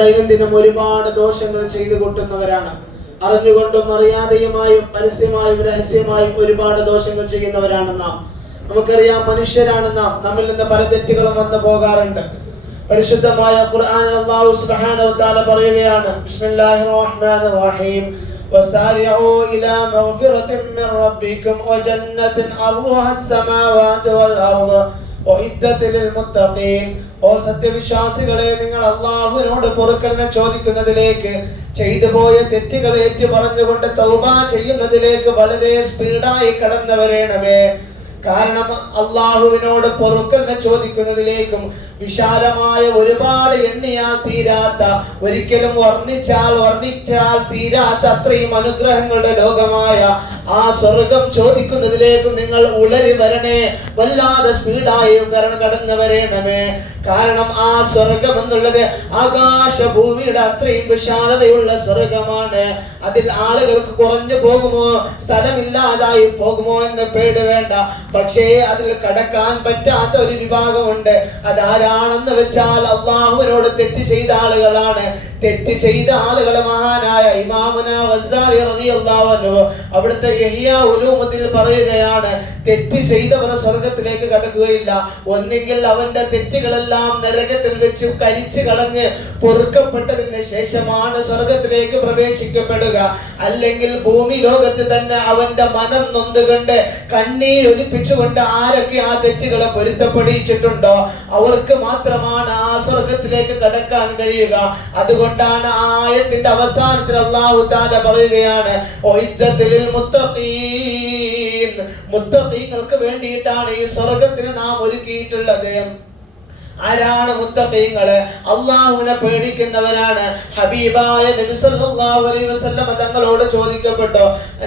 ദൈനംദിനം ഒരുപാട് ദോഷങ്ങൾ ചെയ്തു കൂട്ടുന്നവരാണ്. അറിഞ്ഞുകൊണ്ടും അറിയാതെയുമായും പരസ്യമായും രഹസ്യമായും ഒരുപാട് ദോഷങ്ങൾ ചെയ്യുന്നവരാണ് നാം. നമുക്കറിയാം, മനുഷ്യരാണ് നാം. നമ്മിൽ നിന്ന് പല തെറ്റുകളും വന്നു പോകാറുണ്ട്. പരിശുദ്ധമായ ഖുർആനിൽ അല്ലാഹു സുബ്ഹാനഹു വ തആല പറയുകയാണ്, ബിസ്മില്ലാഹിർ റഹ്മാനിർ റഹീം, വസാരിഉ ഇലാ മഗ്ഫിറത്തിൻ മിർ റബ്ബിക്കും വജന്നത്തിൻ അർളുഹാസ് സമാവാതു വൽ അർള് വഇദ്ദത്തുൽ മുത്തഖീൻ. ഓ സത്യവിശ്വാസികളെ, നിങ്ങൾ അല്ലാഹുവിനോട് പൊറുക്കലിനെ ചോദിക്കുന്നതിലേക്ക്, ചെയ്തു പോയ തെറ്റുകൾ ഏറ്റു പറഞ്ഞുകൊണ്ട് തൗബ ചെയ്യുന്നതിലേക്ക് വളരെ സ്പീഡായി കടന്നു വരേണമേ. കാരണം അള്ളാഹുവിനോട് പൊറുക്കലിനെ ചോദിക്കുന്നതിലേക്കും വിശാലമായ ഒരുപാട് എണ്ണിയാൽ തീരാത്ത, ഒരിക്കലും വർണ്ണിച്ചാൽ തീരാത്ത അത്രയും അനുഗ്രഹങ്ങളുടെ ലോകമായ ആ സ്വർഗം ചോദിക്കുന്നതിലേക്കും നിങ്ങൾ ഉളരി വരണേ, വല്ലാതെ സ്പീഡായി കടന്നു വരേണമേ. കാരണം ആ സ്വർഗം എന്നുള്ളത് ആകാശഭൂമിയുടെ അത്രയും വിശാലതയുള്ള സ്വർഗമാണ്. അതിൽ ആളുകൾക്ക് കുറഞ്ഞു പോകുമോ, സ്ഥലമില്ലാതായി പോകുമോ എന്ന് പേടി വേണ്ട. പക്ഷേ അതിൽ കടക്കാൻ പറ്റാത്ത ഒരു വിഭാഗമുണ്ട്. അതാരാണെന്ന് വെച്ചാൽ അള്ളാഹുവിനോട് തെറ്റ് ചെയ്ത ആളുകളാണ്. തെറ്റ് ചെയ്ത ആളുകളെ മഹാനായ ഇമാമുന ഗസ്സാലി റളിയല്ലാഹു അൻഹു അവിടുത്തെ ഇഹ്യാ ഉലൂമുദ്ദീൻ പറയുകയാണ്, തെറ്റ് ചെയ്തവർ സ്വർഗത്തിലേക്ക് കടക്കുകയില്ല. ഒന്നെങ്കിൽ അവന്റെ തെറ്റുകളെല്ലാം നരകത്തിൽ വെച്ച് കരിച്ചു കളഞ്ഞ് പൊറുക്കപ്പെട്ടതിന് ശേഷമാണ് സ്വർഗത്തിലേക്ക് പ്രവേശിക്കപ്പെടുക. അല്ലെങ്കിൽ ഭൂമി ലോകത്ത് തന്നെ അവന്റെ മനം നൊന്തുകൊണ്ട് കണ്ണീരൊലിപ്പിച്ചുകൊണ്ട് ആരൊക്കെ ആ തെറ്റുകളെ പൊരുത്തപ്പെടിച്ചിട്ടുണ്ടോ അവർക്ക് മാത്രമാണ് ആ സ്വർഗത്തിലേക്ക് കടക്കാൻ കഴിയുക. അതുകൊണ്ടാണ് ആ ആയത്തിന്റെ അവസാനത്തിൽ അല്ലാഹു തആല പറയുകയാണ്, ഉഇദ്ദത്തുൽ മുത്തഖീൻ. മുത്തഖീങ്ങൾക്ക് വേണ്ടിയിട്ടാണ് ഈ സ്വർഗത്തിന് നാം ഒരുക്കിയിട്ടുള്ളത്. ആരാണ് മുത്തഖീങ്ങള്? അള്ളാഹുവിനെ പേടിക്കുന്നവരാണ്. ഹബീബായ നബി സല്ലല്ലാഹു അലൈഹി വസല്ലം തങ്ങളോട് ചോദിക്കപ്പെട്ടു,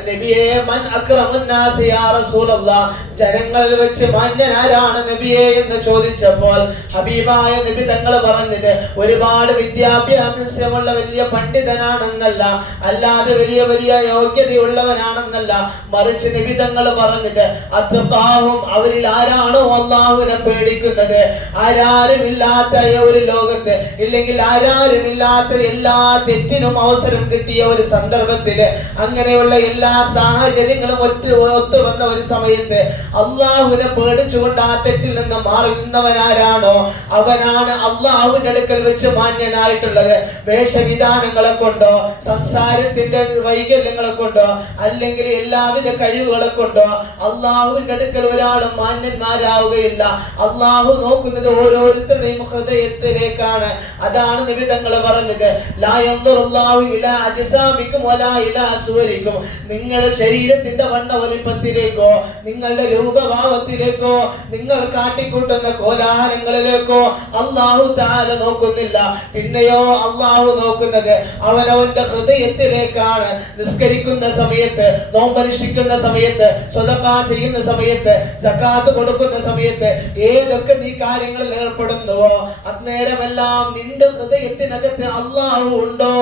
നബിയേ, മൻ അക്രമുൻ നാസി യാ റസൂലല്ലാഹ്, ജനങ്ങളിൽ വെച്ച് മാന്യനാരാണ് നബിയേ എന്ന് ചോദിച്ചപ്പോൾ ഹബീബായ നബി തങ്ങൾ പറഞ്ഞത് ഒരുപാട് വിദ്യാഭ്യാസമുള്ള വലിയ പണ്ഡിതനാണെന്നല്ല, അല്ലാതെ വലിയ വലിയ യോഗ്യതയുള്ളവനാണെന്നല്ല, മറിച്ച് നബി തങ്ങൾ പറഞ്ഞത് അത്ഖാഹും, അവരിൽ ആരാണോ അള്ളാഹുവിനെ പേടിക്കുന്നത്, ആരാരുമില്ലാത്ത ഒരു ലോകത്ത്, ഇല്ലെങ്കിൽ ആരാരുമില്ലാത്ത എല്ലാ തെറ്റിനും അവസരം കിട്ടിയ ഒരു സന്ദർഭത്തില്, അങ്ങനെയുള്ള എല്ലാ സാഹചര്യങ്ങളും ഒത്തു വന്ന ഒരു സമയത്ത് അള്ളാഹുവിനെ പേടിച്ചുകൊണ്ട് ആ തെറ്റിൽ നിന്ന് മാറി നിന്നവനാരാണോ അവനാണ് അള്ളാഹുവിന്റെ അടുക്കൽ വെച്ച് മാന്യനായിട്ടുള്ളത്. വേഷവിധാനങ്ങളെ കൊണ്ടോ, സംസാരത്തിന്റെ വൈകല്യങ്ങളെ കൊണ്ടോ, അല്ലെങ്കിൽ എല്ലാവിധ കഴിവുകളെ കൊണ്ടോ അള്ളാഹുവിന്റെ അടുക്കൽ ഒരാളും മാന്യന്മാരാവുകയില്ല. അള്ളാഹു നോക്കുന്നത് ഓരോരുത്തരുടെയും ഹൃദയത്തിലേക്കാണ്. അതാണ് നബി തങ്ങൾ പറഞ്ഞത്, ലാ യൻദുറുല്ലാഹു ഇലാ അജ്സാമിക്കും വലാ ഇലാ സുവരിക്കും. നിങ്ങളുടെ ശരീരത്തിന്റെ വണ്ണ വലിപ്പത്തിലേക്കോ, നിങ്ങളുടെ രൂപഭാവത്തിലേക്കോ, നിങ്ങൾ കാട്ടിക്കൂട്ടുന്ന കോലാഹലങ്ങളിലേക്കോ അല്ലാഹു തആല നോക്കുന്നില്ല. പിന്നെയോ അല്ലാഹു നോക്കുന്നത് അവനവന്റെ ഹൃദയത്തിലേക്കാണ്. നിസ്കരിക്കുന്ന സമയത്ത്, നോമ്പനുഷ്ഠിക്കുന്ന സമയത്ത്, സ്വതഖ ചെയ്യുന്ന സമയത്ത്, സകാത്ത് കൊടുക്കുന്ന സമയത്ത്, ഏതൊക്കെ നീ കാര്യങ്ങളിൽ ഏർപ്പെടുന്നുവോ അന്നേരമെല്ലാം നിന്റെ ഹൃദയത്തിനകത്ത് അല്ലാഹു ഉണ്ടോ,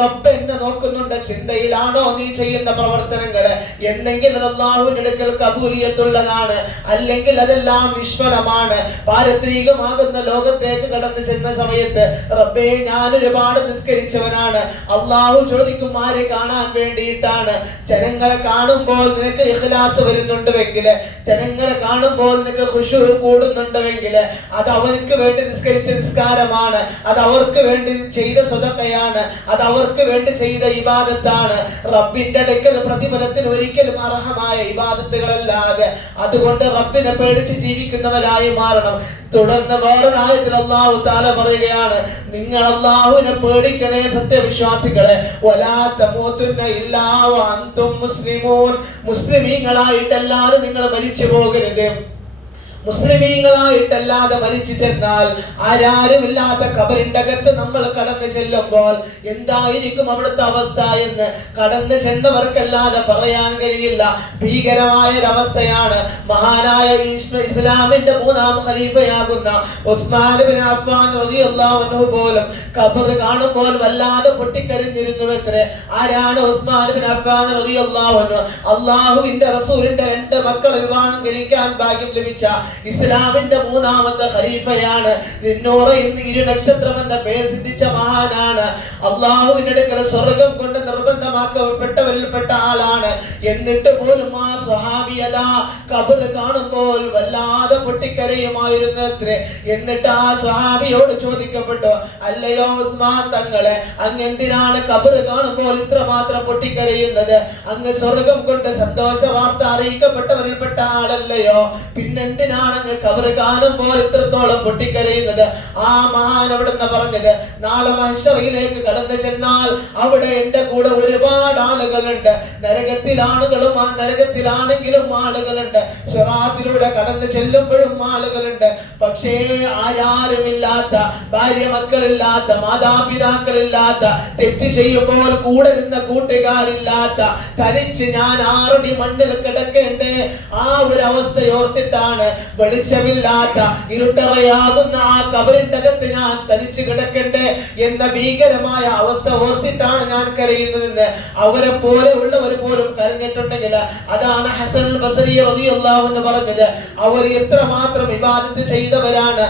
റബ്ബ് എന്നെ നോക്കുന്നുണ്ട് ചിന്തയിലാണോ നീ ചെയ്യുന്ന പ്രവർത്തനങ്ങള്, എന്നെങ്കിൽ അത് അല്ലാഹുവിന്റെ അടുക്കൽ കബൂലിയത്തുള്ളതാണ്, അല്ലെങ്കിൽ അതെല്ലാം നിഷ്ഫലമാണ്. പാരത്രികമാകുന്ന ലോകത്തേക്ക് കടന്നു ചെന്ന സമയത്ത് റബ്ബേ, ഞാൻ ഒരുപാട് നിസ്കരിച്ചവനാണ്. അല്ലാഹു ചോദിക്കും, ആരെ കാണാൻ വേണ്ടിയിട്ടാണ്? ജനങ്ങളെ കാണുമ്പോൾ നിനക്ക് ഇഖ്ലാസ് വരുന്നുണ്ടെങ്കിൽ, ജനങ്ങളെ കാണുമ്പോൾ നിനക്ക് ഖുശൂ കൂടുന്നുണ്ടെങ്കിൽ അത് അവർക്ക് വേണ്ടി നിസ്കരിച്ച നിസ്കാരമാണ്, അത് അവർക്ക് വേണ്ടി ചെയ്ത സ്വതക്കയാണ്, അത് അവർക്ക് വേണ്ടി ചെയ്ത ഇബാദത്താണ്. റബ്ബിന്റെ അടുക്കൽ പ്രതിഫലത്തിന് ഒരിക്കലും അർഹമായ ഇബാദത്തുകളല്ലാതെ. അതുകൊണ്ട് റബ്ബിനെ പേടിച്ച് ജീവിക്കുന്നവരായി മാറണം. തുടർന്ന് വേറൊരായത്തിൽ അല്ലാഹു തആല പറയുകയാണ്, നിങ്ങൾ അല്ലാഹുവിനെ പേടിക്കണേ സത്യവിശ്വാസികളെ, വലാ തമൂതുന്ന ഇല്ലാ വഅൻതും മുസ്ലിമൂൻ. മുസ്ലിമീങ്ങളായിട്ടല്ലാതെ നിങ്ങൾ മരിച്ചു പോകരുത്. മുസ്ലിമീങ്ങളായിട്ടല്ലാതെ മരിച്ചു ചെന്നാൽ, ആരാരുമില്ലാത്ത ഖബറിന്റെ അകത്ത് നമ്മൾ കടന്നു ചെല്ലുമ്പോൾ എന്തായിരിക്കും അവിടുത്തെ അവസ്ഥ എന്ന് കടന്നു ചെന്നവർക്കല്ലാതെ പറയാൻ കഴിയില്ല. ഭീകരമായൊരവസ്ഥയാണ്. മഹാനായ ഇസ്ലാമിന്റെ മൂന്നാം ഖലീഫയാകുന്ന ഉസ്മാൻ ഇബ്നു അഫ്ഫാൻ റളിയല്ലാഹു അൻഹു പോലും ഖബർ കാണുമ്പോൾ വല്ലാതെ പൊട്ടിക്കരഞ്ഞിരുന്നുവത്രേ. ആരാണ് ഉസ്മാൻ ഇബ്നു അഫ്ഫാൻ റളിയല്ലാഹു അൻഹു? അല്ലാഹുവിന്റെ റസൂലിന്റെ 2 മക്കളെ വിവാഹം കഴിക്കാൻ ഭാഗ്യം ലഭിച്ച ഇസ്ലാമിന്റെ മൂന്നാമത്തെ ഖലീഫയാണ്. നിന്നൂറ് ഇന്ന് 2 നക്ഷത്രം എന്ന പേര് സിദ്ധിച്ച മഹാനാണ്. അള്ളാഹുവിന്റെ അടുക്കൽ സ്വർഗം കൊണ്ട് നിർബന്ധമാക്കപ്പെട്ടവരിൽപ്പെട്ട ആളാണ്. എന്നിട്ട് പോലും ആ സ്വഹാബിയതാ ഖബർ കാണുമ്പോൾ വല്ലാതെ പൊട്ടിക്കരയുമായിരുന്നു അത്രേ. എന്നിട്ട് ആ സ്വഹാബിയോട് ചോദിക്കപ്പെട്ടു, അല്ലയോ ഉസ്മാൻ തങ്ങളെ, അങ്ങ് എന്തിനാണ് ഖബർ കാണുമ്പോൾ ഇത്രമാത്രം പൊട്ടിക്കരയുന്നത്? അങ്ങ് സ്വർഗം കൊണ്ട് സന്തോഷ വാർത്ത അറിയിക്കപ്പെട്ടവരിൽപ്പെട്ട ആളല്ലയോ, പിന്നെന്തിനാണ് അങ്ങ് ഖബർ കാണുമ്പോൾ ഇത്രത്തോളം പൊട്ടിക്കരയുന്നത്? ആ മഹാൻ അവിടുന്ന് പറഞ്ഞത്, നാളെ മഹ്ശറിലേക്ക് കടന്നു ചെന്നാൽ അവിടെ എന്റെ കൂടെ ഒരുപാട് ആളുകളുണ്ട്. നരകത്തിലാണെങ്കിലും ആളുകളുണ്ട്, സിറാത്തിലൂടെ കടന്നു ചെല്ലുമ്പോഴും ആളുകളുണ്ട്. പക്ഷേ ആരാരുമില്ലാത്ത, ഭാര്യ മക്കളില്ലാത്ത, മാതാപിതാക്കളില്ലാത്ത, തെറ്റ് ചെയ്യുമ്പോൾ കൂടെ നിന്ന കൂട്ടുകാരില്ലാത്ത, തനിച്ച് ഞാൻ 6 അടി മണ്ണിൽ കിടക്കേണ്ടേ ആ ഒരു അവസ്ഥയോർത്തിട്ടാണ്, വെളിച്ചമില്ലാത്ത ഇരുട്ടറയാകുന്ന ആ ഖബറിന്റെ അകത്ത് ഞാൻ തനിച്ച് കിടക്കണ്ടേ എന്ന ഭീകരമായ അവസ്ഥ ഓർത്തിട്ടാണ് ഞാൻ കരയുന്നതെന്ന് അവരെ പോലെ ഉള്ളവർ പോലും കരഞ്ഞിട്ടുണ്ടെങ്കിൽ അതാണ് ഹസൻ ബസരി റളിയല്ലാഹു അൻഹു പറഞ്ഞത്. അവർ എത്രമാത്രം ഇബാദത്ത് ചെയ്തവരാണ്,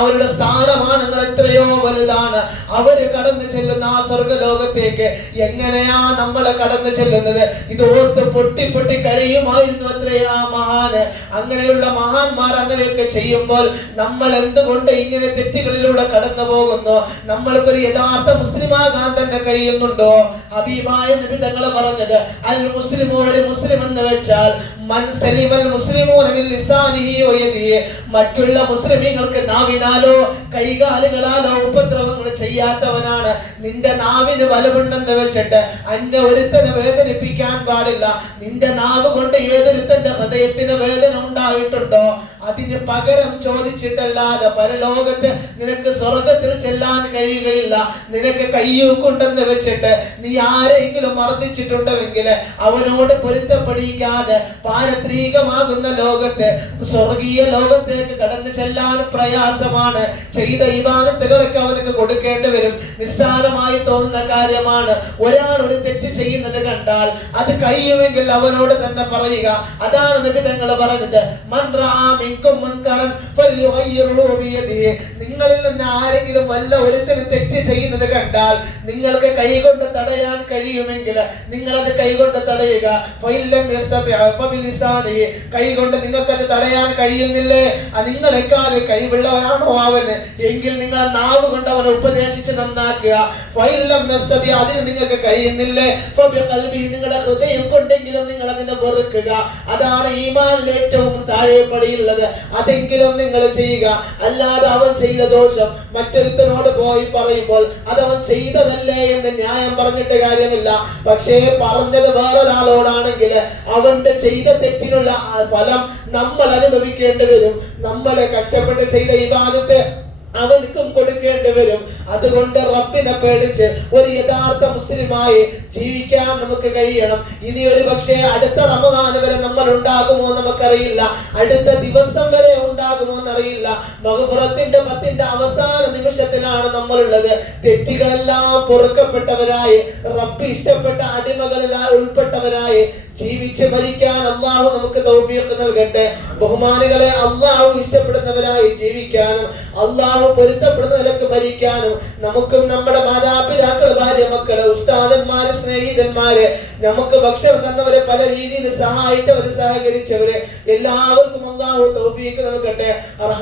അവരുടെ സ്ഥാനമാനങ്ങൾ എത്രയോ വലുതാണ്. അവര് കടന്നു ചെല്ലുന്ന ആ സ്വർഗലോകത്തേക്ക് എങ്ങനെയാ നമ്മൾ കടന്നു ചെല്ലുന്നത്? ഇത് ഓർത്ത് പൊട്ടി പൊട്ടി കരയുമായിരുന്നു അത്രേ ആ മഹാന്. അങ്ങനെയുള്ള മഹാന്മാർ അങ്ങനെയൊക്കെ ചെയ്യുമ്പോൾ നമ്മൾ എന്തുകൊണ്ട് ഇങ്ങനെ തെറ്റുകളിലൂടെ കടന്നു പോകുന്നു? നമ്മൾക്കൊരു യഥാർത്ഥ മുസ്ലിമാകാൻ തന്നെ കഴിയുന്നുണ്ടോ? ഹബീബായ നബി തങ്ങൾ പറഞ്ഞത്, അൽ മുസ്ലിമു, ഒരു മുസ്ലിം എന്ന് വെച്ചാൽ മൻ സലിമൽ മുസ്ലിമൂന മിൻ ലിസാനിഹി വയദിഹി, മറ്റുള്ള മുസ്ലിമീങ്ങൾക്ക് നാവിനാലോ കൈകാലുകളാലോ ഉപദ്രവങ്ങൾ ചെയ്യാത്തവനാണ്. നിന്റെ നാവിന് ബലമുണ്ടെന്ന് വെച്ചിട്ട് അന്യ ഒരുത്തനെ വേദനിപ്പിക്കാൻ പാടില്ല. നിന്റെ നാവ് കൊണ്ട് ഏതൊരുത്തന്റെ ഹൃദയത്തിന് വേദന ഉണ്ടായിട്ടുണ്ടോ, അതിന് പകരം ചോദിച്ചിട്ടല്ലാതെ പരലോകത്ത് നിനക്ക് സ്വർഗത്തിൽ ചെല്ലാൻ കഴിയുകയില്ല. നിനക്ക് കയ്യൂക്കുണ്ടെന്ന് വെച്ചിട്ട് നീ ആരെങ്കിലും മർദ്ദിച്ചിട്ടുണ്ടെങ്കിൽ അവനോട് പൊരുത്തപ്പെടിക്കാതെ പാരത്രികമാകുന്ന ലോകത്ത്, സ്വർഗീയ ലോകത്തേക്ക് കടന്നു ചെല്ലാൻ പ്രയാസമാണ്. ചെയ്ത ഇബാദത്തുകളൊക്കെ അവനക്ക് കൊടുക്കേണ്ടി വരും. നിസ്സാരമായി തോന്നുന്ന കാര്യമാണ്. ഒരാൾ ഒരു തെറ്റ് ചെയ്യുന്നത് കണ്ടാൽ അത് കഴിയുമെങ്കിൽ അവനോട് തന്നെ പറയുക. അതാണ് നബി തങ്ങൾ പറഞ്ഞത്, മൻ റആ മിൻകും മുൻകറൻ ഫൽയുഗയ്യിറു ബിയദിഹി. നിങ്ങളിൽ നിന്ന് ആരെങ്കിലും വല്ല ഒരുത്തനും തെറ്റ് ചെയ്യുന്നത് കണ്ടാൽ നിങ്ങൾക്ക് കൈകൊണ്ട് തടയാൻ കഴിയുമെങ്കിൽ നിങ്ങൾ അത് കൈകൊണ്ട് തടയുക. ഫഇല്ലം യസ്തതിഅ ഫബിലിസാനിഹി. കൈകൊണ്ട് നിങ്ങൾക്ക് അത് തടയാൻ കഴിയുന്നില്ലേ, നിങ്ങളെക്കാൾ കഴിവുള്ളവനാണോ അവന്, എങ്കിൽ നിങ്ങൾ നാവ് കൊണ്ട് അവനെ ഉപദേശിച്ച് നന്നാക്കുക. ഫഇല്ലം യസ്തതിഅ, അതിന് നിങ്ങൾക്ക് കഴിയുന്നില്ലേ, ഫബിഖൽബിഹി, നിങ്ങളുടെ ഹൃദയം കൊണ്ടെങ്കിലും നിങ്ങൾ അതിനെ വെറുക്കുക. അതാണ് ഈമാനിൽ ഏറ്റവും താഴെപ്പടിയുള്ളത്. അതെങ്കിലും നിങ്ങൾ ചെയ്യുക. അല്ലാതെ അവൻ ചെയ്ത ദോഷം മറ്റൊരുത്തനോട് പോയി പറയുമ്പോൾ അതവൻ ചെയ്തതല്ലേ എന്ന് ന്യായം പറഞ്ഞിട്ട് കാര്യമില്ല. പക്ഷേ പറഞ്ഞത് വേറൊരാളോടാണെങ്കിൽ അവന്റെ ചെയ്ത തെറ്റിനുള്ള ഫലം നമ്മൾ അനുഭവിക്കേണ്ടി വരും. നമ്മളെ കഷ്ടപ്പെട്ട് ചെയ്ത ഇബാദത്ത് അവൻക്കും കൊടുക്കേണ്ടി വരും. അതുകൊണ്ട് റബ്ബിനെ പേടിച്ച് ഒരു യഥാർത്ഥ മുസ്ലിമായി ജീവിക്കാൻ നമുക്ക് കഴിയണം. ഇനി ഒരു പക്ഷേ അടുത്ത റമദാൻ വരെ നമ്മൾ ഉണ്ടാകുമോ നമുക്കറിയില്ല, അടുത്ത ദിവസം വരെ ഉണ്ടാകുമോ എന്നറിയില്ല. മഗ്ഫിറത്തിന്റെ 10ന്റെ അവസാന നിമിഷത്തിലാണ് നമ്മളുള്ളത്. തെറ്റുകളെല്ലാം പൊറുക്കപ്പെട്ടവരായി, റബ്ബ് ഇഷ്ടപ്പെട്ട അടിമകളിൽ ഉൾപ്പെട്ടവരായി ജീവിച്ച് മരിക്കാൻ അള്ളാഹു നമുക്ക് തൗഫീഖ് നൽകട്ടെ. ബഹുമാനികളെ, അള്ളാഹു ഇഷ്ടപ്പെടുന്നവരായി ജീവിക്കാനും അള്ളാഹു പൊരുത്തപ്പെടുന്ന നിലക്ക് മരിക്കാനും നമുക്കും നമ്മുടെ മാതാപിതാക്കള്, ഭാര്യ മക്കള്, ഉസ്താദന്മാര്, സ്നേഹിതന്മാര്, നമുക്ക് ഭക്ഷണം തന്നവരെ, പല രീതിയിൽ സഹായിച്ചവര്, സഹകരിച്ചവര്, എല്ലാവർക്കും അള്ളാഹു തൗഫീഖ് നൽകട്ടെ.